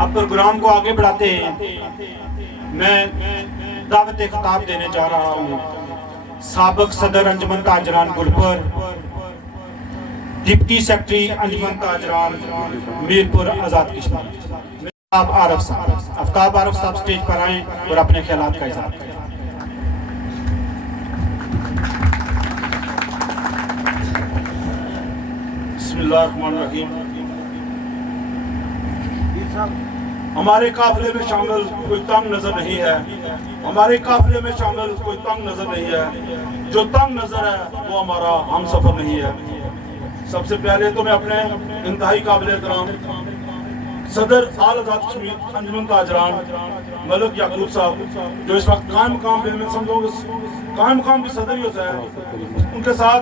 अब प्रोग्राम को आगे बढ़ाते हैं। मैं दावत खिताब देने जा रहा हूँ साबिक सदर अंजुमन ताजरान गुलपर, डिप्टी सेक्रेटरी अंजुमन ताजरान मीरपुर आजाद कश्मीर आफ्ताब आरफ साहब स्टेज पर आए और अपने ख्यालात का इज़हार करें। बिस्मिल्लाहिर्रहमानिर्रहीम। हमारे काफिले में शामिल कोई तंग नजर नहीं है, हमारे काफिले में शामिल कोई तंग नजर नहीं है। जो तंग नजर है वो हमारा हम सफर नहीं है। सबसे पहले तो मैं अपने इंतहाई काबिल एहतराम सदर आल आजाद कश्मीर अंजुमन ताजरान मलिक याकूब साहब, जो इस वक्त कायम मकाम पे, मैं समझूंगा कायम मकाम की सदर ही होता है, उनके साथ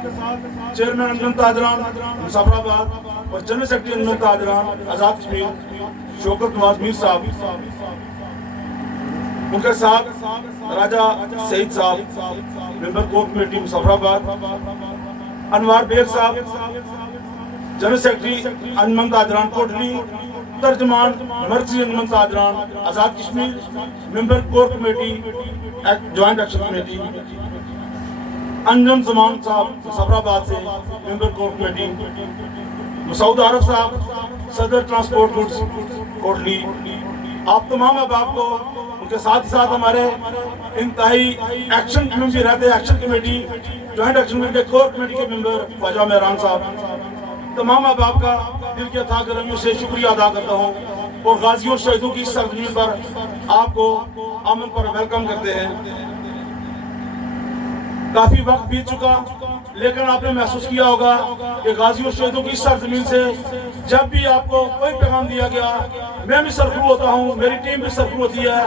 चेयरमैन अंजुमन ताजरान मुजफ्फराबाद और जनरल सेक्रेटरी अंजुमन ताजरान आजाद कश्मीर शौकत नवाज मीर साहब, उनके साथ Raja Saeed sahab member core committee Muzaffarabad, Anwar Baig sahab general secretary Anjuman Tajran Kotli, तर्जमान मर्कजी Anjuman Tajran Azad Kashmir member core committee joint action committee, Anjum Zaman sahab Muzaffarabad से member core committee, Masood Arif sahab सदर ट्रांसपोर्ट गुड्स कोटली। आप तमाम अहबाब को, उनके साथ ही साथ हमारे इंतहाई एक्शन में भी रहते action committee joint action committee core committee के मेंबर ख्वाजा मेहरान साहब, तमाम अहबाब का दिल के अथा करने से शुक्रिया अदा करता हूँ और गाजियों शहीदों की सरजमीन पर आपको आमद पर वेलकम करते हैं। काफी वक्त बीत चुका, लेकिन आपने महसूस किया होगा कि गाजियों शहीदों की सरजमीन से जब भी आपको कोई पैगाम दिया गया, मैं भी सरखुर होता हूँ, मेरी टीम भी सरखुर होती है।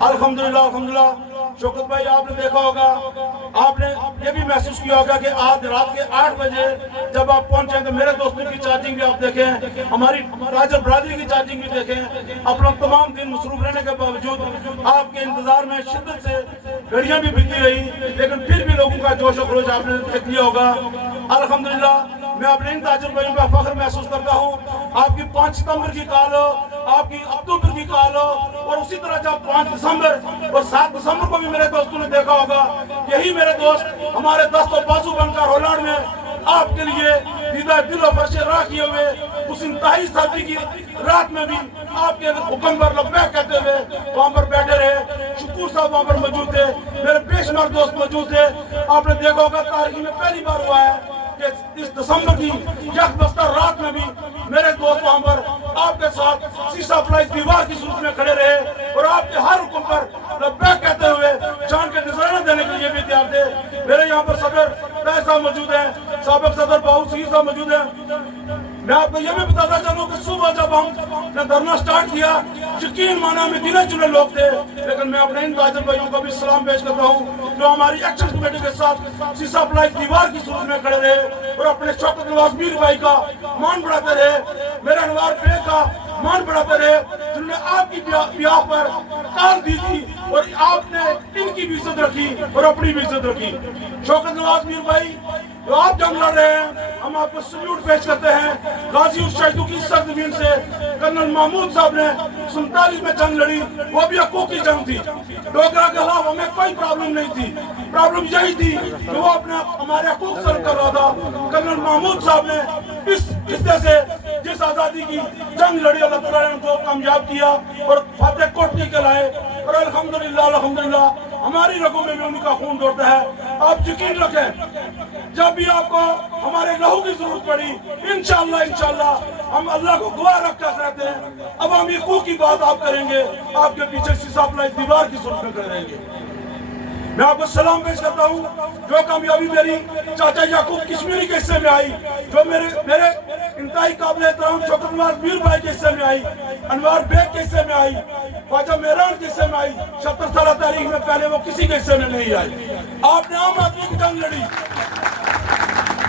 अल्हम्दुलिल्लाह अल्हम्दुलिल्लाह। शौकत भाई, आपने देखा होगा, आपने ये भी महसूस किया होगा कि आज रात के 8 बजे जब आप पहुंचे तो मेरे दोस्तों की चार्जिंग भी आप देखें, हमारी राजा बरादरी की चार्जिंग भी देखें। अपना तमाम दिन मसरूफ रहने के बावजूद आपके इंतजार में शिद्दत से घड़ियां भी बीती रही, लेकिन फिर भी लोगों का जोश और खरोश आपने देख लिया होगा। अल्हम्दुलिल्लाह, मैं अपने इन ताजर भाइयों का फख्र महसूस करता हूँ। आपकी 5 सितंबर की कॉल हो, आपकी अक्टूबर की कॉल हो, और उसी तरह जब 5 दिसंबर और 7 दिसंबर को भी मेरे दोस्तों ने देखा होगा, यही मेरे दोस्त हमारे दस्तों बाजू बनकर होलाड में आपके लिए दिल और फर्श राह किए हुए उस इंतहाई सर्दी की रात में भी आपके हुक्म पर लब्बैक कहते हुए वहां पर बैठे रहे। शुक्र साहब वहां पर मौजूद थे, मेरे बेशुमार दोस्त मौजूद थे। आपने देखा होगा तारीख में पहली बार हुआ है कि इस दिसंबर की यकबस्ता रात में भी मेरे दोस्त वहां पर आपके साथ शीशा प्लाई दीवार की सूरत में खड़े रहे और आपके हर हुक्म पर लब्बैक कहते हुए जान के नजराना देने के लिए भी तैयार थे। मेरे यहाँ पर सदर तय साहब मौजूद है, साबिक सदर बाबू सीर साहब मौजूद है। मैं आपको यह भी बताता चलूं कि सुबह जब हमने धरना स्टार्ट किया, यकीन माना में गिने चुने लोग थे, लेकिन मैं अपने इन ताजर भाइयों को भी सलाम पेश करता हूँ जो हमारी एक्शन कमेटी के साथ शीशा प्लाई दीवार की सूरत में खड़े रहे और अपने शौकत नवाज मीर भाई का मान बढ़ाते रहे, मेरे अनवार बेग का मान बढ़ाते रहे, जिन्होंने आपकी ब्याह पर कार दी थी और आपने इनकी भी इज्जत रखी और अपनी भी इज्जत रखी। शौकत नवाज मीर भाई, जो आप जंग लड़ रहे हैं, हम आपको सल्यूट पेश करते हैं। गाजी शहीदों की सरजमीन से कर्नल महमूद साहब ने 47 में जंग लड़ी, वो भी हकूक की जंग थी। डोगरा के खिलाफ हमें कोई प्रॉब्लम नहीं थी, प्रॉब्लम यही थी कि वो अपने हमारे हकूक सर्व कर रहा था। कर्नल महमूद साहब ने इस हिस्से से जिस आजादी की जंग लड़ी, अल्लाह ताला ने उनको कामयाब किया और फतेह कोटली के लाए और अल्हम्दुलिल्लाह अल्हम्दुलिल्लाह हमारी रगों में भी उनका खून दौड़ता है। आप यकीन रखें, जब भी आपको हमारे लहू की जरूरत पड़ी, इंशाअल्लाह इंशाअल्लाह हम अल्लाह को दुआ रखकर रहते हैं। अब हम ये की बात आप करेंगे, आपके पीछे शीशा प्लाई दीवार की सूरत में खड़े रहेंगे। मैं आपको सलाम पेश करता हूँ, जो कामयाबी मेरी चाचा याकूब कश्मीरी के हिस्से में आई, जो मेरे इंतहाई काबिल एहतराम शौकत नवाज मीर भाई के हिस्से में आई, अनवार बेग के हिस्से में आई, ख्वाजा मेहरान के हिस्से में आई। 70 साल तारीख में पहले वो किसी के हिस्से में नहीं आई। आपने आम आदमी की जंग लड़ी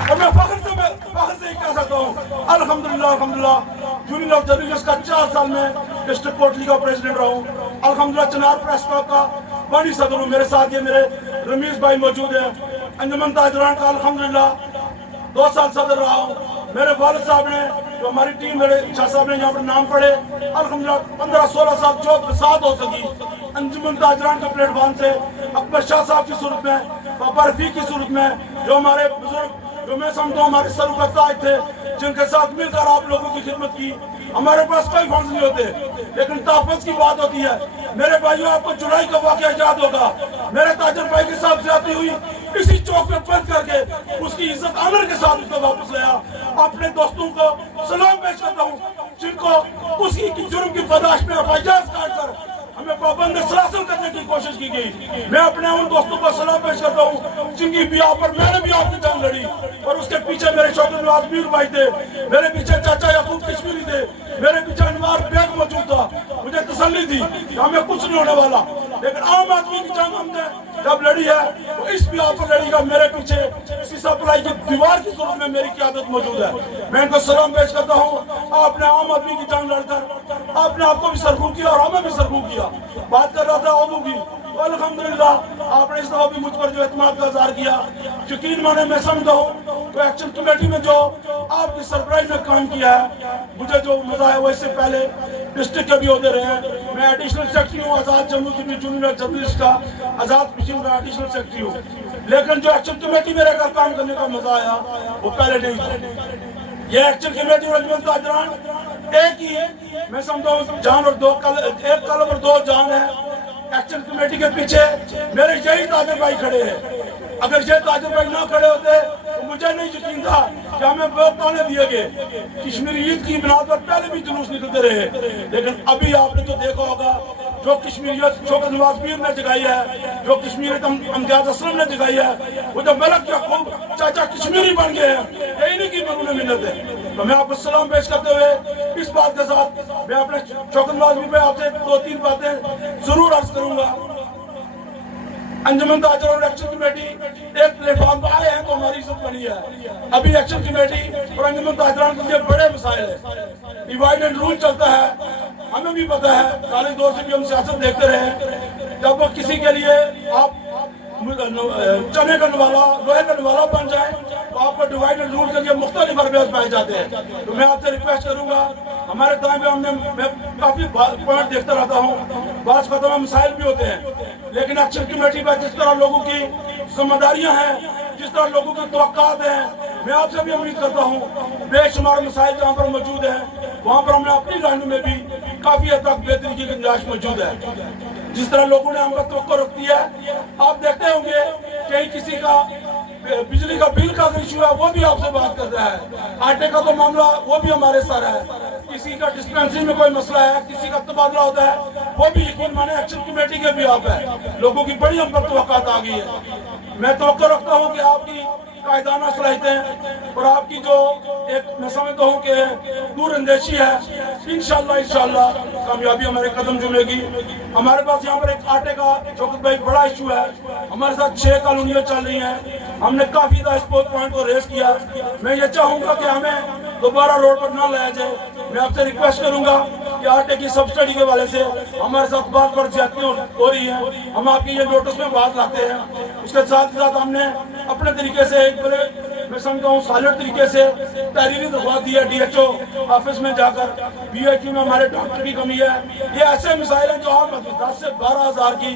और मैं फख्र से कह सकता हूँ अल्हम्दुलिल्लाह अल्हम्दुलिल्लाह। यूनियन ऑफ जर्नलिस्ट का 4 साल में डिस्ट्रिक्ट कोटली का प्रेसिडेंट रहा हूँ। अल्हम्दुलिल्लाह चनार प्रेस क्लब का वानी सदर हूँ। मेरे साथ ये मेरे रमीज भाई मौजूद है। अंजुमन ताजरान का अल्हम्दुलिल्लाह 2 साल सदर रहा हूँ। मेरे वालिद साहब ने जो हमारी टीम मेरे शाह साहब ने यहाँ पर नाम पढ़े, अल्हम्दुलिल्लाह 15-16 साल जो साथ हो सकी अंजुमन ताजरान के प्लेटफॉर्म से अकबर शाह साहब की सूरत में, पापा रफीक की सूरत में, जो हमारे बुजुर्ग, जो मैं समझता हूँ हमारे सरूकताज थे, जिनके साथ मिलकर आप लोगों की खिदमत की। हमारे पास कोई फंड नहीं होते, लेकिन ताकत की बात होती है। मेरे भाइयों, आपको जुलाई का वाकया याद होगा, मेरे ताजर भाई के साथ ज्यादती हुई, इसी चौक में बंद करके उसकी इज्जत आनर के साथ उसको वापस लाया। अपने दोस्तों को सलाम पेश करता हूँ जिनको उसकी जुर्म की बर्दाश्त में एफआईआर काटकर हमें पाबंद सलासल करने की कोशिश की गई। मैं अपने उन दोस्तों को सलाम पेश करता हूँ जिनकी बिया पर मैंने भी आपकी जंग लड़ी, और उसके पीछे मेरे शौकत नवाज मीर भाई थे, मेरे पीछे चाचा याकूब कश्मीरी थे, मेरे पीछे अनवार बेग मौजूद था। मुझे तसल्ली थी कि हमें कुछ नहीं होने वाला, लेकिन आम आदमी की जंग हमने जब लड़ी है तो इस बिया पर लड़ीगा। मेरे पीछे सीसा प्लाई की दीवार की सूरत में मेरी क़यादत मौजूद है। मैं इनको सलाम पेश करता हूँ। आपने आम आदमी की जंग लड़कर आपने आपको भी सरखू किया और हमें भी सरखू किया। बात कर रहा था ओदू की, अल्हम्दुलिल्लाह आपने इस दफा भी मुझ पर जो एतमाद का इज़हार किया, यकीन माने मैं समझता हूँ तो एक्शन कमेटी में जो आपकी सरप्राइज में काम किया है, मुझे जो मजा है वो इससे पहले डिस्ट्रिक्ट के भी होते रहे हैं। मैं एडिशनल सेक्रेटरी हूँ आजाद जम्मू यूनियन जर्नलिस्ट का, आजाद कश्मीर का एडिशनल सेक्रेटरी हूँ, लेकिन जो एक्शन कमेटी में रहकर काम करने का मजा आया वो पहले नहीं था। ये एक्शन कमेटी और अंजुमन ताजरान एक ही है, मैं समझता हूँ जान और दो कल, एक कलम और दो जान है। एक्शन कमेटी के पीछे मेरे यही ताजर भाई खड़े हैं। अगर ये ताजर भाई ना खड़े होते तो मुझे नहीं यकीन था कि हमें बहुत ताने दिए गए। कश्मीरी ईद की बुनियाद पर पहले भी जुलूस निकलते रहे, लेकिन अभी आपने जो देखा होगा, जो कश्मीरियत शौकत नवाज मीर ने जगाई है, जो कश्मीरियत इम्तियाज असलम ने जगाई है, वो जो मलक याकूब चाचा कश्मीरी बन गए हैं, यही नहीं की उन्होंने मिन्नत है। तो मैं आपको सलाम पेश करते हुए इस बात के साथ मैं अपने शौकत नवाज मीर पे आपसे 2-3 बातें जरूर अर्ज करूंगा। अंजुमन ताजर और एक्शन कमेटी एक प्लेटफॉर्म पर आए हैं तो हमारी इज्जत बनी है। अभी एक्शन कमेटी और अंजुमन ताजरान के लिए बड़े मसाइल है, डिवाइड एंड रूल चलता है, हमें भी पता है, काले दौर से भी हम सियासत देखते रहे। जब वो किसी के लिए आप चने का नवाला, लोहे का नवाला बन जाए तो आपको डिवाइड एंड रूल के लिए मुख्तलिफ अरबियात पाए जाते हैं। तो मैं आपसे रिक्वेस्ट करूंगा, हमारे टाइम पे मैं काफी पॉइंट देखता रहता हूँ, बात खत्म मसाइल भी होते हैं, लेकिन एक्शन कमेटी पर जिस तरह लोगों की जिम्मेदारियां हैं, जिस तरह लोगों की तवक्कात हैं, मैं आपसे भी उम्मीद करता हूँ बेशुमार मसाइल जहाँ पर मौजूद है वहाँ पर हमने अपनी लाइन में भी काफी हद तक बेहतरी की गुंजाइश मौजूद है। जिस तरह लोगों ने हम पर तवक्को रखती है, आप देखते होंगे कहीं किसी का बिजली का बिल का इशू है वो भी आपसे बात कर रहा है, आटे का तो मामला वो भी हमारे सर है, किसी का डिस्पेंसरी में कोई मसला है, किसी का तबादला होता है वो भी यकीन माने एक्शन कमेटी के भी आप है। लोगों की बड़ी हम पर तवक्कात आ गई है। मैं तवक्को रखता हूँ कि आपकी कायदाना सलाहियतें और आपकी जो एक मैं समझता हूँ कि दूरअंदेशी है, इंशाल्लाह कामयाबी हमारे कदम चुमेगी। हमारे पास यहाँ पर एक आटे का शौकत भाई बड़ा इशू है, हमारे साथ 6 कॉलोनियाँ चल रही हैं, हमने काफी इस पॉइंट को रेस किया। मैं ये चाहूंगा कि हमें दोबारा रोड पर ना लाया जाए। मैं आपसे रिक्वेस्ट करूंगा कि आटे की सब्सिडी के वाले से हमारे साथ बात पर ज्यादती हो रही है, हम आपकी ये नोटिस में बात लाते हैं। उसके साथ ही साथ हमने अपने तरीके से एक बड़े मैं समझता हूँ सॉलिड तरीके से तहरीरी दरख्वास्त दी है DHO ऑफिस में जाकर। BHU में हमारे डॉक्टर की कमी है, ये ऐसे मिसाइल हैं जो हम 10 से 12 हज़ार की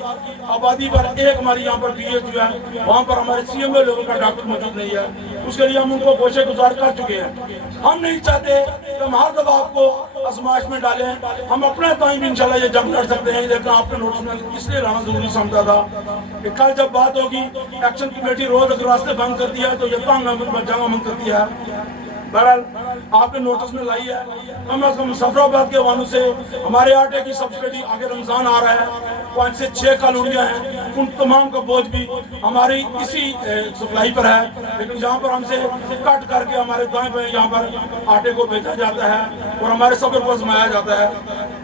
आबादी पर एक हमारी यहाँ पर BHU है, वहाँ पर हमारे CMO लेवल का डॉक्टर मौजूद नहीं है। उसके लिए हम उनको गोशे गुजार कर चुके हैं। हम नहीं चाहते कि हम हर दफा आपको आजमाइश में डालें, हम अपने टाइम भी इंशाल्लाह ये जंग लड़ सकते हैं, लेकिन आपके नोटिस में इसलिए लाना जरूरी समझा था कि कल जब बात होगी एक्शन कमेटी रोज अगर रास्ते बंद करती है तो ये जंग अमन करती है। बहरहाल आपने नोटिस में लाई है, कम अज कम मुजफ्फराबाद के वालों से हमारे आटे की सब्सिडी, आगे रमजान आ रहा है, 5 से 6 कॉलोनियाँ हैं, उन तमाम का बोझ भी हमारी इसी सप्लाई पर है, लेकिन जहाँ पर हमसे कट करके हमारे दाएं बाएं यहाँ पर आटे को बेचा जाता है और हमारे सब्र को आजमाया जाता है।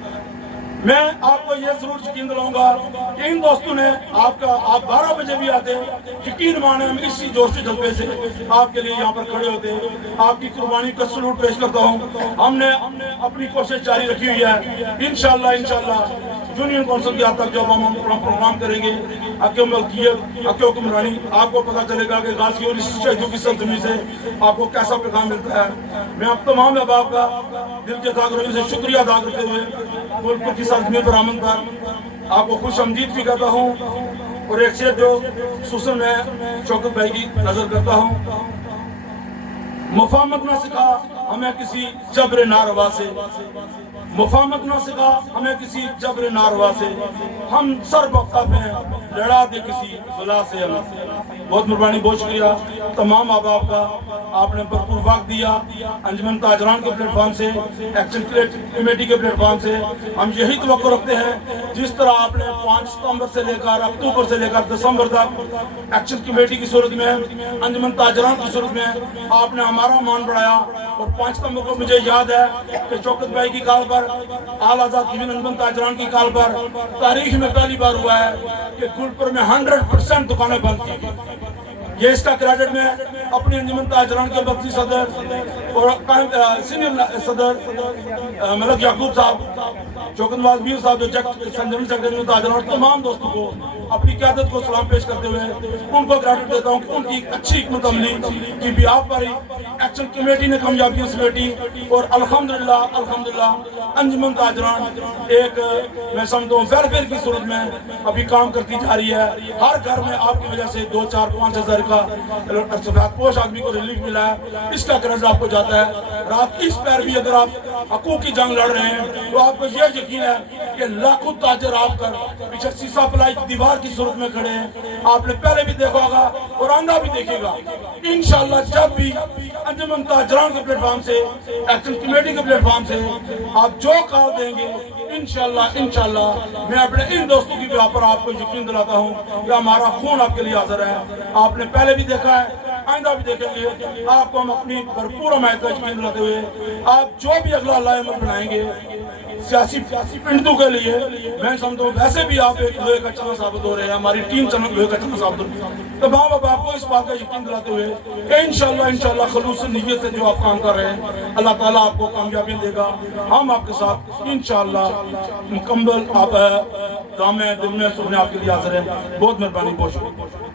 मैं आपको ये जरूर यकीन दिलाऊंगा कि इन दोस्तों ने आप 12 बजे भी आते, यकीन माने हम इसी जोश से जज्बे से आपके लिए यहाँ पर खड़े होते, आपकी कुर्बानी का सलूट पेश करता हूँ। हमने अपनी कोशिश जारी रखी हुई है। इंशाल्लाह यूनियन काउंसिल की हद तक जब हम प्रोग्राम करेंगे अक्यों हुक्मरानी, आपको पता चलेगा कि गाजी और शहीदों की सरजमी से आपको कैसा पैगाम मिलता है। मैं आप तमाम अहबाब का दिल के साथ से शुक्रिया अदा करते हुए मुल्क की सरजमी पर आमद पर आपको खुश आमदीद भी करता हूँ और एक शेर जो सुसन में शौकत भाई की नजर करता हूँ। मुफाहमत न सिखा हमें किसी जब्र नारवा से, मुफाहमत न सिखा हमें किसी जब्र नारवा से, हम सर बख्ता पे लड़ा दे किसी बला से हमें। बहुत मेहरबानी, बहुत शुक्रिया तमाम अहबाब का, आपने भरपूर वक्त दिया। अंजुमन ताजरान के प्लेटफॉर्म से, एक्शन कमेटी के प्लेटफॉर्म से हम यही तवक्को रखते हैं जिस तरह आपने 5 सितंबर से लेकर अक्टूबर से लेकर दिसंबर तक एक्शन कमेटी की सूरत में, अंजुमन ताजरान की सूरत में आपने हमारा मान बढ़ाया। और 5 सितंबर को मुझे याद है कि शौकत भाई की कॉल पर, आल आजाद अंजुमन ताजरान की कॉल पर तारीख में पहली बार हुआ है कि गुलपुर में 100% दुकानें बंद की गई। ये इसका क्रेडिट में अपने अंजुमन ताजरान के बख्ती सदर और सीनियर सदर मलक याकूब साहब, शौकत मीर साहब जो जनरल सेक्रेटरी ताजरान, तमाम दोस्तों को अपनी क़यादत को सलाम पेश करते हुए उनको क्रेडिट देता हूँ कि उनकी अच्छी हिकमत अमली की भी आप पर एक्शन कमेटी ने कामयाबियां समेटी और अल्हम्दुलिल्लाह अंजुमन ताजरान एक मैं समझता हूँ वेलफेयर की सूरत में अभी काम करती जा रही है। हर घर में आपकी वजह से 2, 4, 5 हजार का सफेदपोश आदमी को रिलीफ मिला है, इसका कर्ज आपको जाता है। रात इस पैर भी अगर आप हकूक की जंग लड़ रहे हैं तो आपको यह यकीन है कि लाखों ताजर आपकर पीछे शीशा पलाई दीवार की सूरत में खड़े हैं। आपने पहले भी देखा होगा और आंदा भी देखेगा इंशाअल्लाह। जब भी अंजुमन ताजरान के प्लेटफॉर्म से, एक्शन कमेटी के प्लेटफॉर्म से आप जो कॉल देंगे इंशाअल्लाह मैं अपने इन दोस्तों की बिना पर आपको यकीन दिलाता हूँ कि हमारा खून आपके लिए हाजिर है। आपने पहले भी देखा है, आइंदा भी देखेंगे। आपको हम अपनी भरपूर हमायत का यकीन दिलाते हुए आप जो भी अगला अमल बनाएंगे सियासी पिंडों के लिए, मैं समझता हूँ वैसे भी आप एक लोहे का चना साबित हो रहे हैं, हमारी टीम लोहे का चना साबित हो रही है। तो अब आपको इस बात का यकीन दिलाते हुए इंशाअल्लाह खलूस नियत से जो आप काम कर रहे हैं अल्लाह ताला आपको कामयाबी देगा। हम आपके साथ इंशाअल्लाह मुकम्मल आप दाम में दिल में सुनने आपके लिए हाजिर है। बहुत मेहरबानी, बहुत शुक्रिया।